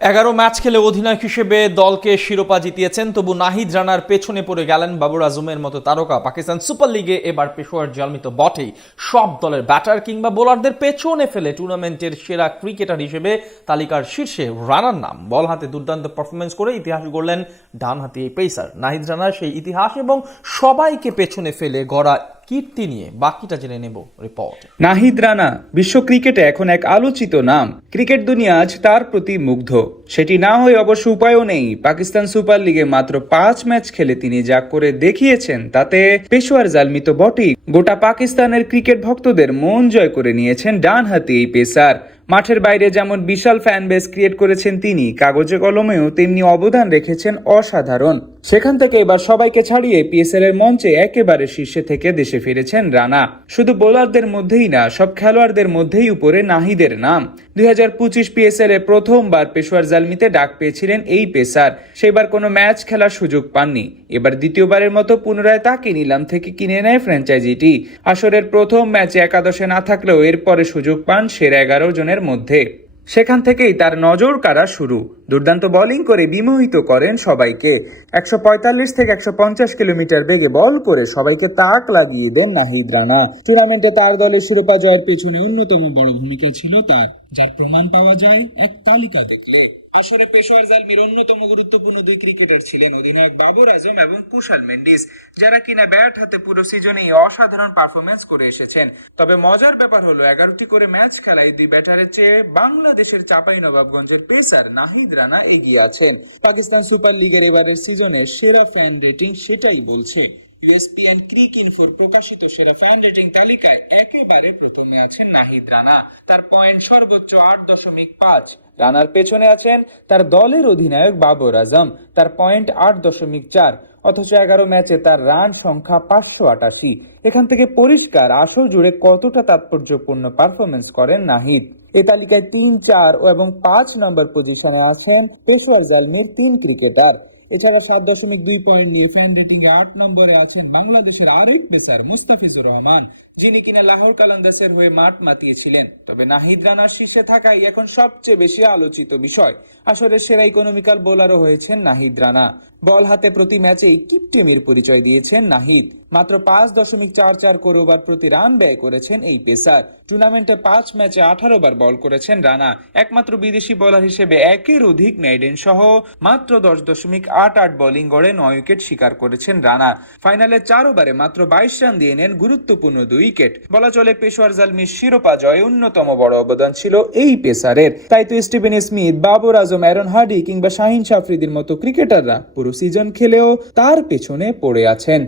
11 match খেলে অধিনায়ক হিসেবে দলকে শিরোপা জিতিয়েছেন, তবু নাহিদ রানার পেছনে পড়ে গেলেন বাবর আজমের মতো তারকা। পাকিস্তান সুপার লিগে এবার পেশোয়ার জালমি তো বটেই, সব দলের ব্যাটার কিংবা বোলারদের পেছনে ফেলে টুর্নামেন্টের সেরা ক্রিকেটার হিসেবে তালিকার শীর্ষে রানার নাম। বল হাতে দুর্দান্ত পারফরমেন্স করে ইতিহাস গড়লেন ডানহাতি এই পেসার। নাহিদ রানার সেই ইতিহাস এবং সবাইকে পেছনে ফেলে গড়া কীর্তি নিয়ে বাকিটা জেনে নেব রিপোর্ট। নাহিদ রানা বিশ্ব ক্রিকেটে এখন এক আলোচিত নাম। ক্রিকেট দুনিয়া আজ তার প্রতি মুগ্ধ। সেটি না হয়ে অবশ্য উপায়ও নেই। পাকিস্তান সুপার লিগে মাত্র 5 ম্যাচ খেলে তিনি যা করে দেখিয়েছেন তাতে পেশোয়ার জালমি তো বটেই। গোটা পাকিস্তানের ক্রিকেট ভক্তদের মন জয় করে নিয়েছেন ডানহাতি এই পেসার। মাঠের বাইরে যেমন বিশাল ফ্যান বেস ক্রিয়েট করেছেন তিনি, কাগজে কলমেও তেমনি অবদান রেখেছেন অসাধারণ। সেখান থেকে এবার সবাইকে ছাড়িয়ে পিএসএল এর মঞ্চে একেবারে শীর্ষে থেকে দেশে ফিরেছেন রানা। শুধু বোলারদের মধ্যেই না, সব খেলোয়াড়দের মধ্যেই উপরে নাহিদের নাম। 2025 পিএসএল এ প্রথমবার পেশোয়ার জালমিতে ডাক পেয়েছিলেন এই পেসার। সেবার কোনো ম্যাচ খেলার সুযোগ পাননি। এবার দ্বিতীয়বারের মতো পুনরায় তাকে নিলাম থেকে কিনে নেয় ফ্র্যাঞ্চাইজিটি। আসরের প্রথম ম্যাচে একাদশে না থাকলেও এরপরে সুযোগ পান সেরা 11 জনের মধ্যে। সেখান থেকেই তার নজর কাড়া শুরু। দুর্দান্ত বোলিং করে বিমোহিত করেন সবাইকে। 145 থেকে 150 কিলোমিটার বেগে বল করে সবাইকে তাক লাগিয়ে দেন নাহিদ রানা। টুর্নামেন্টে তার দলের শিরোপা জয়ের পেছনে অন্যতম বড় ভূমিকা ছিল তার, যার প্রমাণ পাওয়া যায় এক তালিকা দেখলে। আসরে পেশোয়ার জালমির অন্যতম গুরুত্বপূর্ণ দুই ক্রিকেটার ছিলেন অধিনায়ক বাবর আজম এবং কুশাল মেন্ডিস, যারা কিনা ব্যাট হাতে পুরো সিজনেই অসাধারণ পারফরমেন্স করে এসেছেন। তবে মজার ব্যাপার হলো 11টি করে ম্যাচ খেলায় দুই ব্যাটারের চেয়ে বাংলাদেশের চাঁপাইনবাবগঞ্জের পেসার নাহিদ রানা এগিয়ে আছেন। পাকিস্তান সুপার লিগের এবারের সিজনের সেরা ফ্যান রেটিং সেটাই বলছে। ইউএসপিএন ক্রিক ইনফোর প্রকাশিত সেরা ফ্যান রেটিং তালিকায় একেবারে প্রথমে আছেন নাহিদ রানা। তার পয়েন্ট সর্বোচ্চ 8.5। রানার পেছনে আছেন তার দলের অধিনায়ক বাবর আজম, তার পয়েন্ট 8.4। অথচ 11 ম্যাচে তার রান সংখ্যা 588। এখান থেকে পরিষ্কার আসর জুড়ে কতটা তাৎপর্যপূর্ণ পারফরমেন্স করেন নাহিদ। এই তালিকায় 3, 4 এবং 5 নম্বর পজিশনে আছেন পেশোয়ার জালমির 3 ক্রিকেটার। এছাড়া 7.2 পয়েন্ট নিয়ে ফ্যান রেটিং এ 8 নম্বরে আছেন বাংলাদেশের আরেক পেসার মুস্তাফিজুর রহমান, যিনি কিনা লাহোর কালান্দার্সের হয়ে মাঠ মাতিয়েছিলেন। তবে নাহিদ রানার শীর্ষে থাকাই এখন সবচেয়ে বেশি আলোচিত বিষয়। আসরের সেরা ইকোনমিক্যাল বোলারও হয়েছেন নাহিদ রানা। বল হাতে প্রতি ম্যাচেই কিপটেমির পরিচয় দিয়েছেন নাহিদ। মাত্র 5.44 করে ওভার প্রতি রান ব্যয় করেছেন এই পেসার। টুর্নামেন্টে 5 ম্যাচে 18 বার বল করেছেন রানা। একমাত্র বিদেশি বোলার হিসেবে একের অধিক মেইডেন সহ মাত্র 10.88 বোলিং গড়ে 9 উইকেট শিকার করেছেন রানা। ফাইনালে 4 ওভারে মাত্র 22 রান দিয়ে নেন গুরুত্বপূর্ণ 2 উইকেট। বলা চলে পেশোয়ার জালমির শিরোপা জয়ে অন্যতম বড় অবদান ছিল এই পেসারের। তাই তো Steven Smith, Babar Azam, Aaron hardy কিংবা শাহিন শাফ্রিদির মতো ক্রিকেটাররা পুরো সিজন খেলেও তার পেছনে পড়ে আছেন।